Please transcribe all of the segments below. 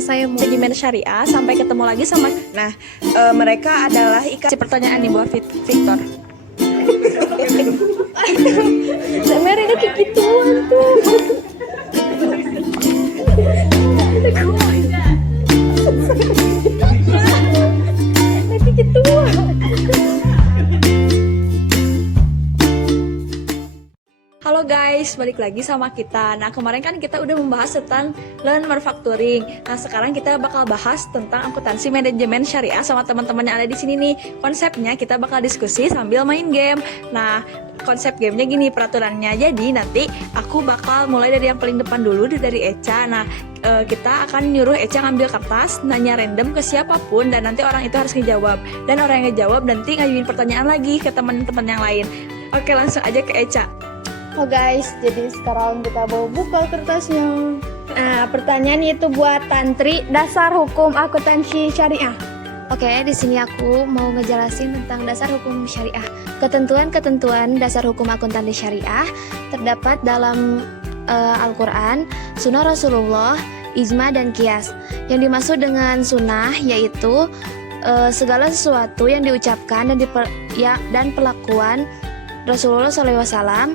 sekarang saya mau manajemen syariah. Sampai ketemu lagi sama. Nah, mereka adalah Pertanyaan nih buat Victor. Mary ini kayak gituan tuh. Kayak gituan. Halo guys, balik lagi sama kita. Nah, kemarin kan kita udah membahas tentang learn manufacturing. Nah, sekarang kita bakal bahas tentang akuntansi manajemen syariah sama teman-teman yang ada di sini nih. Konsepnya kita bakal diskusi sambil main game. Nah, konsep gamenya gini peraturannya. Jadi nanti aku bakal mulai dari yang paling depan dulu, dari Eca. Nah, kita akan nyuruh Eca ngambil kertas, nanya random ke siapapun, dan nanti orang itu harus ngejawab. Dan orang yang ngejawab nanti ngajuin pertanyaan lagi ke teman-teman yang lain. Oke, langsung aja ke Eca. Oh guys, jadi sekarang kita mau buka kertasnya. Nah, pertanyaan itu buat Tantri, dasar hukum akuntansi syariah. Oke, di sini aku mau ngejelasin tentang dasar hukum syariah. Ketentuan-ketentuan dasar hukum akuntansi syariah terdapat dalam Al-Quran, Sunnah Rasulullah, Ijma, dan Qiyas. Yang dimaksud dengan sunnah yaitu segala sesuatu yang diucapkan dan perlakuan Rasulullah SAW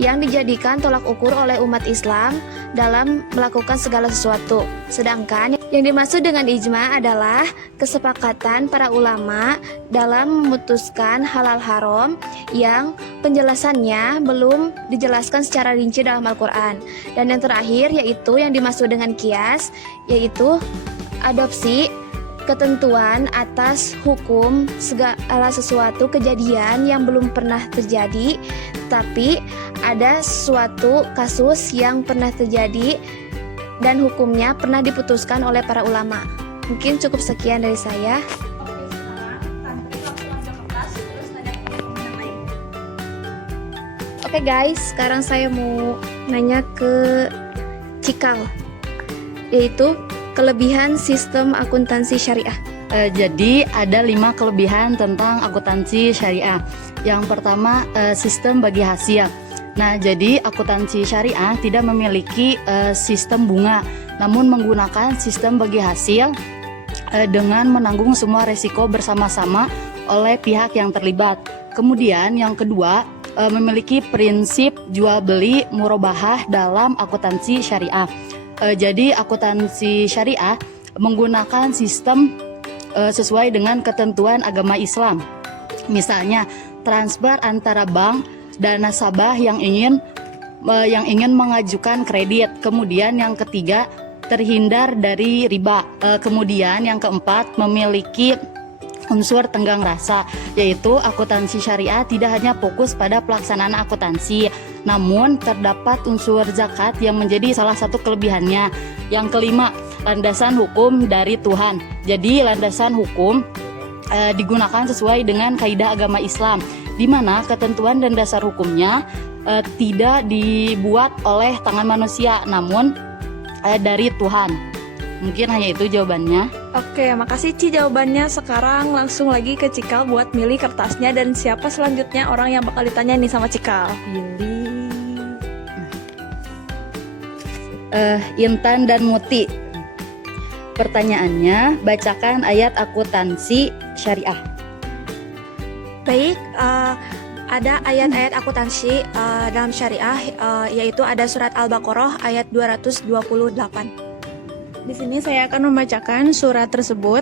yang dijadikan tolak ukur oleh umat Islam dalam melakukan segala sesuatu. Sedangkan yang dimaksud dengan ijma adalah kesepakatan para ulama dalam memutuskan halal haram yang penjelasannya belum dijelaskan secara rinci dalam Al-Quran. Dan yang terakhir yaitu yang dimaksud dengan qiyas, yaitu adopsi ketentuan atas hukum segala sesuatu kejadian yang belum pernah terjadi, tapi ada suatu kasus yang pernah terjadi dan hukumnya pernah diputuskan oleh para ulama. Mungkin cukup sekian dari saya. Oke guys, sekarang saya mau nanya ke Cikal, yaitu kelebihan sistem akuntansi syariah. Jadi ada 5 kelebihan tentang akuntansi syariah. Yang pertama, sistem bagi hasil. Nah, jadi akuntansi syariah tidak memiliki sistem bunga, namun menggunakan sistem bagi hasil dengan menanggung semua resiko bersama-sama oleh pihak yang terlibat. Kemudian yang kedua, memiliki prinsip jual beli murabahah dalam akuntansi syariah. Jadi akuntansi syariah menggunakan sistem sesuai dengan ketentuan agama Islam. Misalnya transfer antara bank dan nasabah yang ingin mengajukan kredit. Kemudian yang ketiga, terhindar dari riba. Kemudian yang keempat, memiliki unsur tenggang rasa, yaitu akuntansi syariah tidak hanya fokus pada pelaksanaan akuntansi, namun terdapat unsur zakat yang menjadi salah satu kelebihannya. Yang kelima, landasan hukum dari Tuhan. Jadi landasan hukum digunakan sesuai dengan kaidah agama Islam, di mana ketentuan dan dasar hukumnya tidak dibuat oleh tangan manusia, namun dari Tuhan. Mungkin hanya itu jawabannya. Oke, makasih Ci jawabannya. Sekarang langsung lagi ke Cikal buat milih kertasnya. Dan siapa selanjutnya orang yang bakal ditanya nih sama Cikal? Pilih Intan dan Muti. Pertanyaannya, bacakan ayat akuntansi syariah. Baik, ada ayat-ayat akuntansi dalam syariah, yaitu ada surat Al-Baqarah ayat 228. Di sini saya akan membacakan surat tersebut.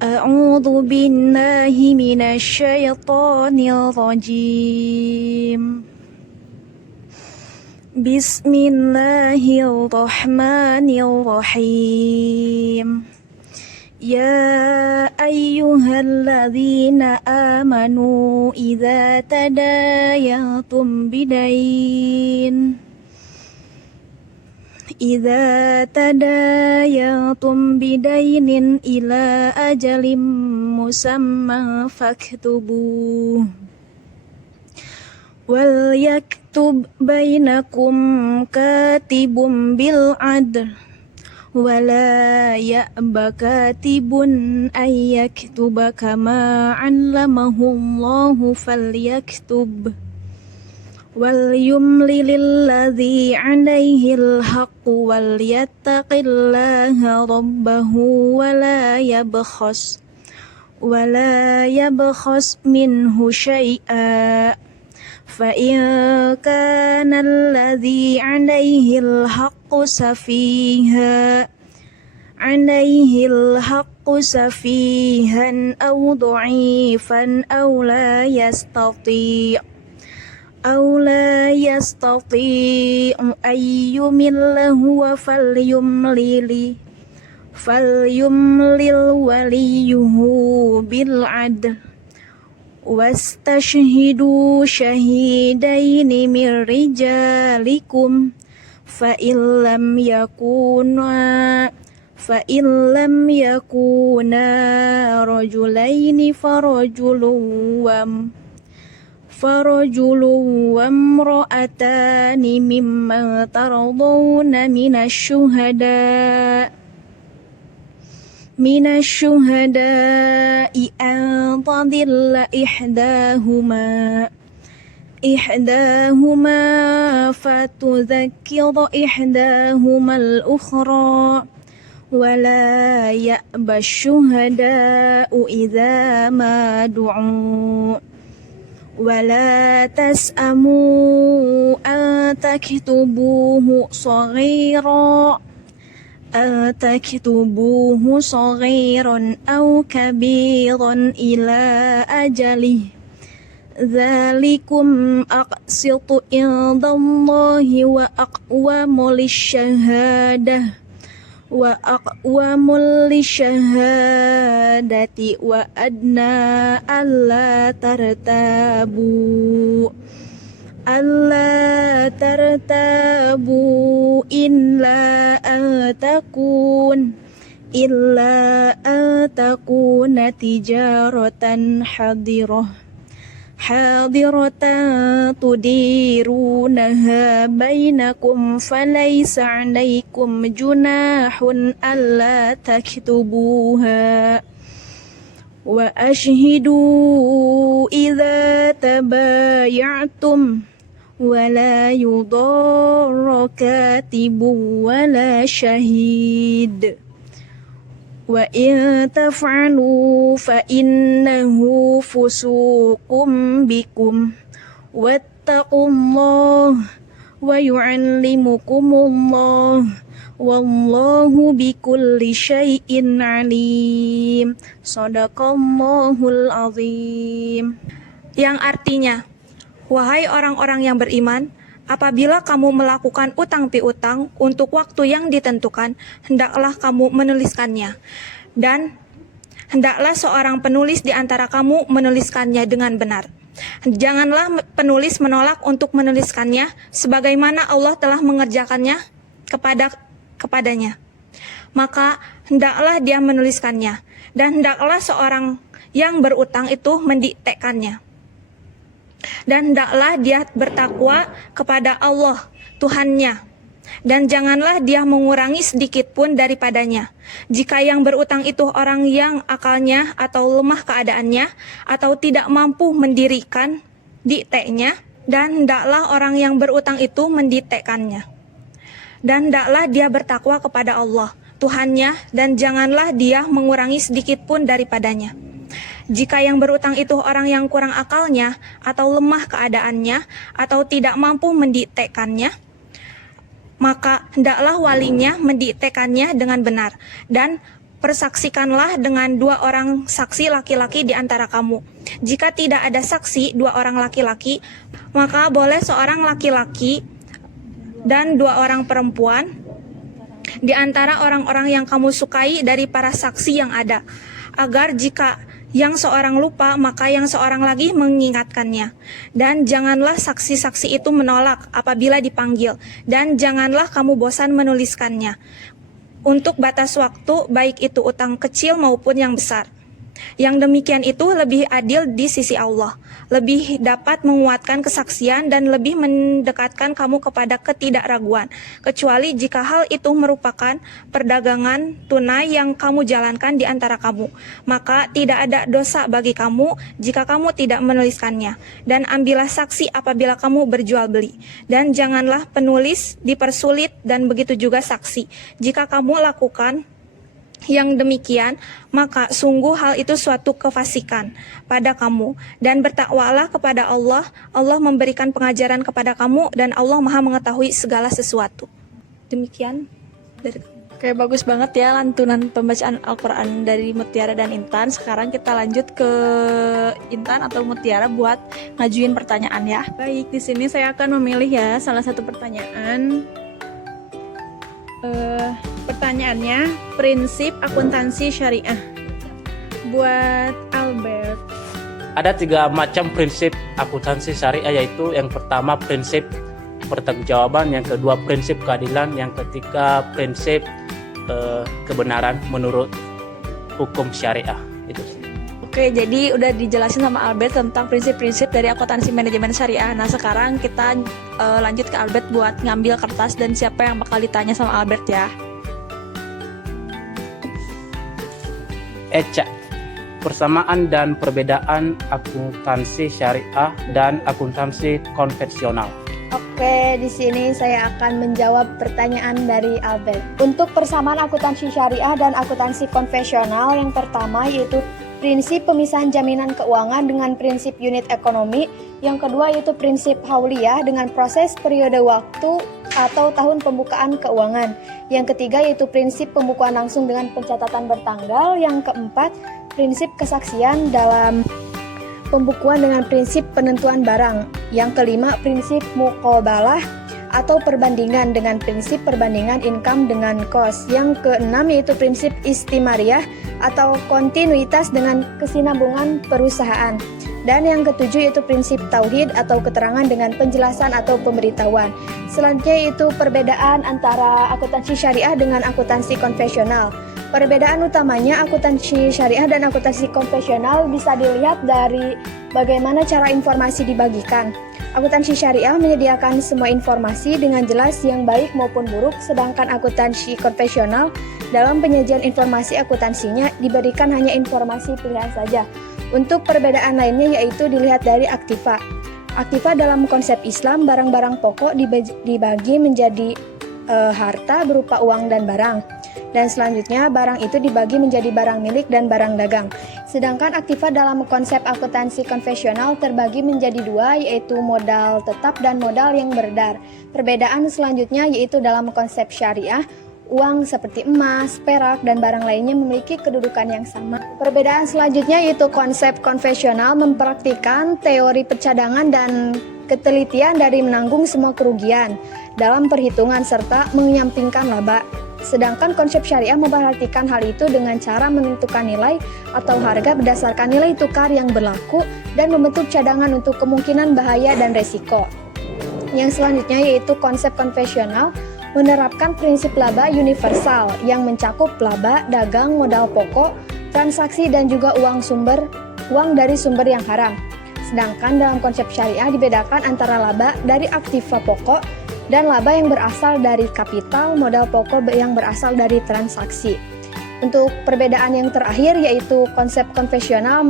A'udzu billahi minasyaitonir rajim. Bismillahirrahmanirrahim. Ya ayyuhalladzina amanu idza tadayantum bidain إذا تداينتم بدين إلى أجل مسمى فاكتبوه وليكتب بينكم كاتب بالعدل ولا يأب كاتب أن يكتب كما علمه الله فليكتب وليملل الذي عليه الحق وليتق الله ربه ولا يبخس منه شيئا فإن كان الذي عليه الحق سفيها أو ضعيفا أو لا يستطيع أن يمل هو فليملل وليه بالعدل واستشهدوا شهيدين من رجالكم فإن لم يكونا رجلين فرجل وامرأتان ممن ترضون من الشهداء أن تضل إحداهما فتذكر إحداهما الأخرى ولا يأبى الشهداء إذا ما دعوا ولا تسأموا أن تكتبوه صغيرا أو كبيرا إلى أجله ذلكم أقسط عند الله وأقوم للشهادة وأدنى ألا ترتابوا إلا أن تكون تجارة حاضرة تديرونها بينكم فليس عليكم جناح ألا تكتبوها وأشهدوا إذا تبايعتم ولا يضار كاتب ولا شهيد وإن تفعلوا فإنه فسوق بكم واتقوا الله ويعلمكم الله والله بكل شيء عليم Shadaqallahul azim. Yang artinya, wahai orang-orang yang beriman, apabila kamu melakukan utang piutang untuk waktu yang ditentukan, hendaklah kamu menuliskannya. Dan hendaklah seorang penulis di antara kamu menuliskannya dengan benar. Janganlah penulis menolak untuk menuliskannya, sebagaimana Allah telah mengerjakannya kepadanya. Maka hendaklah dia menuliskannya, dan hendaklah seorang yang berutang itu mendiktekannya. Dan hendaklah dia bertakwa kepada Allah, Tuhannya, dan janganlah dia mengurangi sedikit pun daripadanya. Jika yang berutang itu orang yang akalnya atau lemah keadaannya, atau tidak mampu mendirikan dikteknya, dan hendaklah orang yang berutang itu mendiktekannya. Dan hendaklah dia bertakwa kepada Allah, Tuhannya, dan janganlah dia mengurangi sedikit pun daripadanya. Jika yang berutang itu orang yang kurang akalnya, atau lemah keadaannya, atau tidak mampu mendiktekannya, maka hendaklah walinya mendiktekannya dengan benar, dan persaksikanlah dengan 2 orang saksi laki-laki di antara kamu. Jika tidak ada saksi 2 orang laki-laki, maka boleh seorang laki-laki dan 2 orang perempuan di antara orang-orang yang kamu sukai dari para saksi yang ada, agar jika yang seorang lupa, maka yang seorang lagi mengingatkannya. Dan janganlah saksi-saksi itu menolak apabila dipanggil, dan janganlah kamu bosan menuliskannya untuk batas waktu, baik itu utang kecil maupun yang besar. Yang demikian itu lebih adil di sisi Allah, lebih dapat menguatkan kesaksian dan lebih mendekatkan kamu kepada ketidakraguan, kecuali jika hal itu merupakan perdagangan tunai yang kamu jalankan di antara kamu. Maka tidak ada dosa bagi kamu jika kamu tidak menuliskannya, dan ambillah saksi apabila kamu berjual beli, dan janganlah penulis dipersulit, dan begitu juga saksi. Jika kamu lakukan yang demikian, maka sungguh hal itu suatu kefasikan pada kamu. Dan bertakwalah kepada Allah. Allah memberikan pengajaran kepada kamu, dan Allah Maha mengetahui segala sesuatu. Demikian dari kamu. Oke, bagus banget ya lantunan pembacaan Al-Quran dari Mutiara dan Intan. Sekarang kita lanjut ke Intan atau Mutiara buat ngajuin pertanyaan ya. Baik, di sini saya akan memilih ya salah satu pertanyaan. Pertanyaannya, prinsip akuntansi syariah. Buat Albert. Ada 3 macam prinsip akuntansi syariah, yaitu yang pertama prinsip pertanggungjawaban, yang kedua prinsip keadilan, yang ketiga prinsip kebenaran menurut hukum syariah. Itu. Oke, jadi udah dijelasin sama Albert tentang prinsip-prinsip dari akuntansi manajemen syariah. Nah, sekarang kita lanjut ke Albert buat ngambil kertas dan siapa yang bakal ditanya sama Albert ya. Eca, persamaan dan perbedaan akuntansi syariah dan akuntansi konvensional. Oke, di sini saya akan menjawab pertanyaan dari Albert. Untuk persamaan akuntansi syariah dan akuntansi konvensional, yang pertama yaitu prinsip pemisahan jaminan keuangan dengan prinsip unit ekonomi. Yang kedua yaitu prinsip hauliyah dengan proses periode waktu atau tahun pembukaan keuangan. Yang ketiga yaitu prinsip pembukuan langsung dengan pencatatan bertanggal. Yang keempat, prinsip kesaksian dalam pembukuan dengan prinsip penentuan barang. Yang kelima, prinsip muqabalah atau perbandingan dengan prinsip perbandingan income dengan cost. Yang keenam yaitu prinsip istimariyah atau kontinuitas dengan kesinambungan perusahaan. Dan yang ketujuh yaitu prinsip tauhid atau keterangan dengan penjelasan atau pemberitahuan. Selanjutnya yaitu perbedaan antara akuntansi syariah dengan akuntansi konvensional. Perbedaan utamanya akuntansi syariah dan akuntansi konvensional bisa dilihat dari bagaimana cara informasi dibagikan. Akuntansi syariah menyediakan semua informasi dengan jelas yang baik maupun buruk, sedangkan akuntansi konvensional dalam penyajian informasi akuntansinya diberikan hanya informasi pilihan saja. Untuk perbedaan lainnya yaitu dilihat dari aktiva. Aktiva dalam konsep Islam, barang-barang pokok dibagi menjadi harta berupa uang dan barang. Dan selanjutnya barang itu dibagi menjadi barang milik dan barang dagang. Sedangkan aktiva dalam konsep akuntansi konvensional terbagi menjadi 2, yaitu modal tetap dan modal yang beredar. Perbedaan selanjutnya yaitu dalam konsep syariah, uang seperti emas, perak, dan barang lainnya memiliki kedudukan yang sama. Perbedaan selanjutnya yaitu konsep konvensional mempraktikkan teori percadangan dan ketelitian dari menanggung semua kerugian dalam perhitungan serta menyampingkan laba. Sedangkan konsep syariah memperhatikan hal itu dengan cara menentukan nilai atau harga berdasarkan nilai tukar yang berlaku dan membentuk cadangan untuk kemungkinan bahaya dan resiko. Yang selanjutnya yaitu konsep konvensional menerapkan prinsip laba universal yang mencakup laba, dagang, modal pokok, transaksi, dan juga uang dari sumber yang haram. Sedangkan dalam konsep syariah dibedakan antara laba dari aktiva pokok dan laba yang berasal dari kapital, modal pokok yang berasal dari transaksi. Untuk perbedaan yang terakhir yaitu konsep konvensional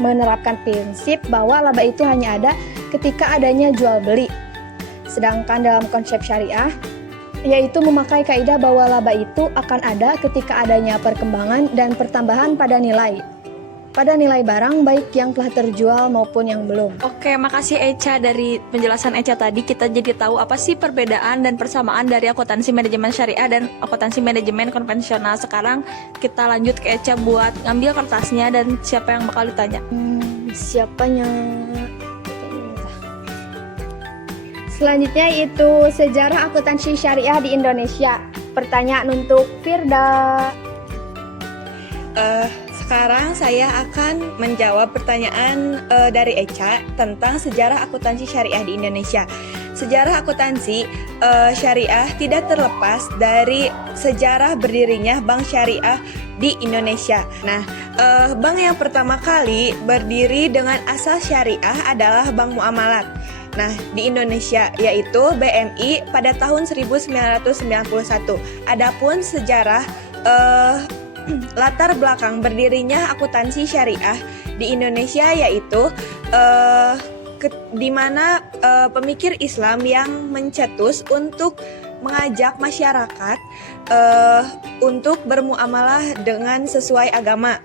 menerapkan prinsip bahwa laba itu hanya ada ketika adanya jual beli. Sedangkan dalam konsep syariah yaitu memakai kaidah bahwa laba itu akan ada ketika adanya perkembangan dan pertambahan pada nilai barang baik yang telah terjual maupun yang belum. Oke, makasih Eca. Dari penjelasan Eca tadi kita jadi tahu apa sih perbedaan dan persamaan dari akuntansi manajemen syariah dan akuntansi manajemen konvensional. Sekarang kita lanjut ke Eca buat ngambil kertasnya dan siapa yang bakal ditanya. Siapanya? Selanjutnya itu sejarah akuntansi syariah di Indonesia. Pertanyaan untuk Firda. Sekarang saya akan menjawab pertanyaan dari Eca tentang sejarah akuntansi syariah di Indonesia. sejarah akuntansi syariah tidak terlepas dari sejarah berdirinya Bank Syariah di Indonesia. Nah, bank yang pertama kali berdiri dengan asas syariah adalah Bank Muamalat. Nah, di Indonesia yaitu BMI pada tahun 1991. Adapun sejarah latar belakang berdirinya akuntansi syariah di Indonesia yaitu di mana pemikir Islam yang mencetus untuk mengajak masyarakat untuk bermuamalah dengan sesuai agama.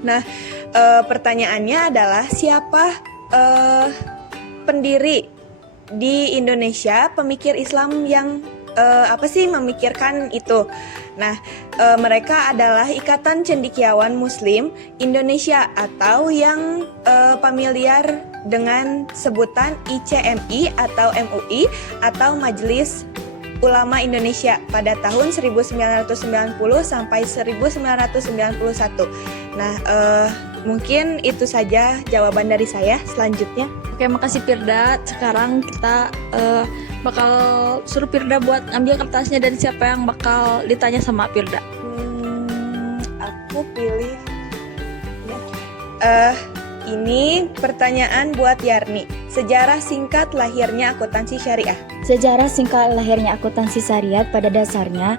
Nah, pertanyaannya adalah siapa pendiri di Indonesia pemikir Islam yang memikirkan itu? Nah, mereka adalah Ikatan Cendekiawan Muslim Indonesia atau yang familiar dengan sebutan ICMI atau MUI atau Majelis Ulama Indonesia pada tahun 1990 sampai 1991. Nah, mungkin itu saja jawaban dari saya. Selanjutnya. Oke, makasih Firda. Sekarang kita bakal suruh Firda buat ambil kertasnya dari siapa yang bakal ditanya sama Firda. Aku pilih. Ini pertanyaan buat Yarni. Sejarah singkat lahirnya akuntansi syariah. Sejarah singkat lahirnya akuntansi syariah pada dasarnya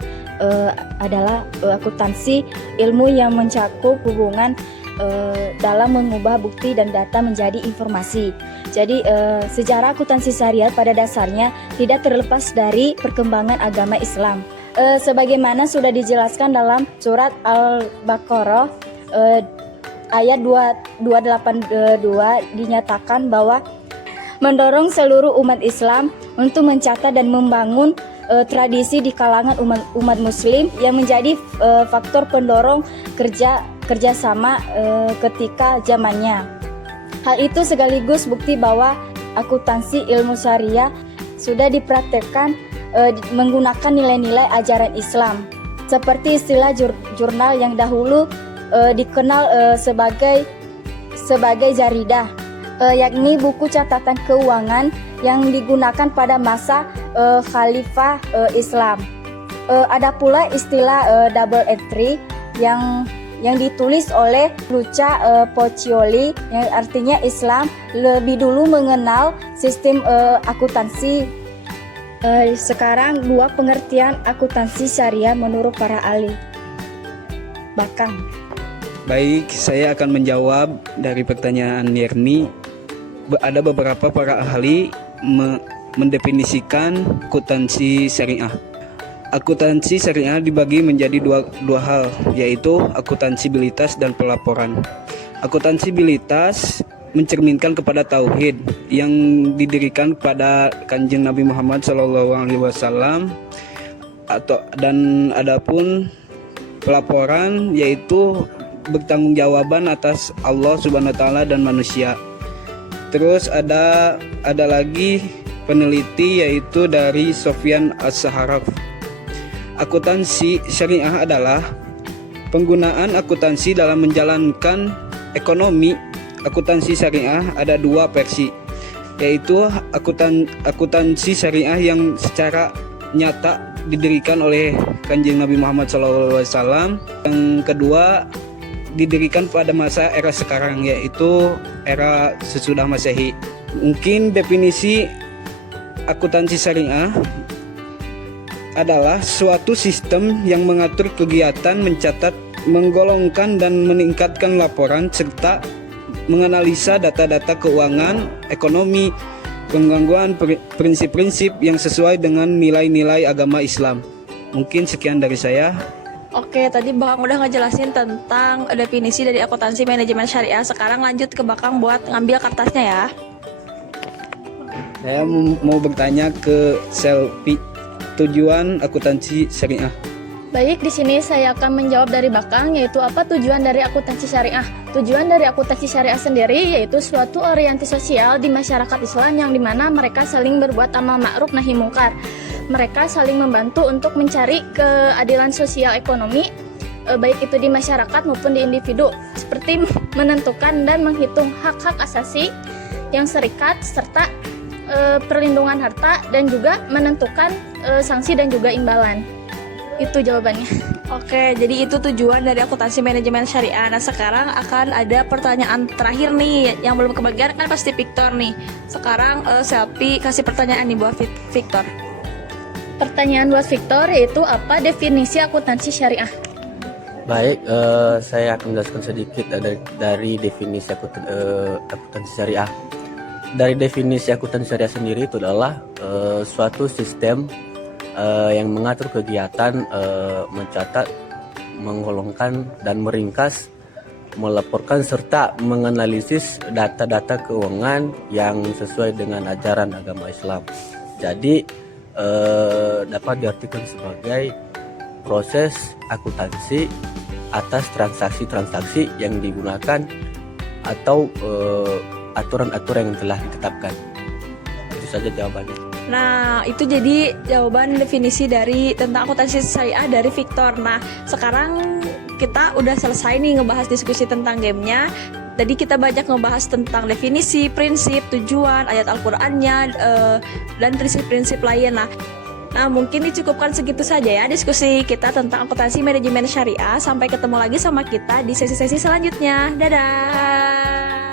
adalah akuntansi ilmu yang mencakup hubungan dalam mengubah bukti dan data menjadi informasi. Jadi sejarah akuntansi syariah pada dasarnya tidak terlepas dari perkembangan agama Islam. Sebagaimana sudah dijelaskan dalam surat Al-Baqarah ayat 282 dinyatakan bahwa mendorong seluruh umat Islam untuk mencatat dan membangun tradisi di kalangan umat Muslim yang menjadi faktor pendorong kerjasama ketika zamannya. Hal itu sekaligus bukti bahwa akuntansi ilmu syariah sudah dipraktekkan menggunakan nilai-nilai ajaran Islam, seperti istilah jurnal yang dahulu dikenal sebagai jaridah, yakni buku catatan keuangan yang digunakan pada masa Khalifah Islam. Ada pula istilah double entry yang ditulis oleh Luca Poccioli, yang artinya Islam lebih dulu mengenal sistem akuntansi. Sekarang dua pengertian akuntansi syariah menurut para ahli. Bakang. Baik, saya akan menjawab dari pertanyaan Yerni. Ada beberapa para ahli mendefinisikan akuntansi syariah. Akuntansi syariah dibagi menjadi dua hal, yaitu akuntansibilitas dan pelaporan. Akuntansibilitas mencerminkan kepada tauhid yang didirikan pada Kanjeng Nabi Muhammad SAW, dan adapun pelaporan yaitu bertanggungjawaban atas Allah Subhanahu wa taala dan manusia. Terus ada lagi peneliti yaitu dari Sofyan As-Saharaf. Akuntansi syariah adalah penggunaan akuntansi dalam menjalankan ekonomi. Akuntansi syariah ada dua versi, yaitu akuntansi syariah yang secara nyata didirikan oleh Kanjeng Nabi Muhammad SAW. Yang kedua didirikan pada masa era sekarang, yaitu era sesudah Masehi. Mungkin definisi akuntansi syariah adalah suatu sistem yang mengatur kegiatan mencatat, menggolongkan dan meningkatkan laporan serta menganalisa data-data keuangan, ekonomi, penggangguan prinsip-prinsip yang sesuai dengan nilai-nilai agama Islam. Mungkin sekian dari saya. Oke, tadi Bakang udah ngejelasin tentang definisi dari akuntansi manajemen syariah. Sekarang lanjut ke Bakang buat ngambil kertasnya ya. Saya mau bertanya ke Selvi, tujuan akuntansi syariah. Baik, di sini saya akan menjawab dari Bakang, yaitu apa tujuan dari akuntansi syariah. Tujuan dari akuntansi syariah sendiri yaitu suatu orientasi sosial di masyarakat Islam yang dimana mereka saling berbuat amar ma'ruf nahi mungkar. Mereka saling membantu untuk mencari keadilan sosial ekonomi, baik itu di masyarakat maupun di individu, seperti menentukan dan menghitung hak-hak asasi yang serikat serta perlindungan harta dan juga menentukan sanksi dan juga imbalan. Itu jawabannya. Oke, jadi itu tujuan dari akuntansi manajemen syariah. Nah, sekarang akan ada pertanyaan terakhir nih, yang belum kebagian kan pasti Victor nih. Sekarang Selfie kasih pertanyaan nih buat Victor. Pertanyaan buat Victor yaitu apa definisi akuntansi syariah? Baik, saya akan menjelaskan sedikit dari definisi akuntansi syariah. Dari definisi akuntansi syariah sendiri itu adalah suatu sistem yang mengatur kegiatan, mencatat, menggolongkan, dan meringkas, melaporkan serta menganalisis data-data keuangan yang sesuai dengan ajaran agama Islam. Jadi dapat diartikan sebagai proses akuntansi atas transaksi-transaksi yang digunakan atau aturan-aturan yang telah ditetapkan. Itu saja jawabannya. Nah, itu jadi jawaban definisi dari tentang akuntansi syariah dari Victor. Nah, sekarang kita udah selesai nih ngebahas diskusi tentang gamenya. Tadi kita banyak ngebahas tentang definisi, prinsip, tujuan, ayat Al-Qur'annya, dan prinsip-prinsip lain. Nah, mungkin dicukupkan segitu saja ya diskusi kita tentang akuntansi manajemen syariah. Sampai ketemu lagi sama kita di sesi-sesi selanjutnya. Dadah!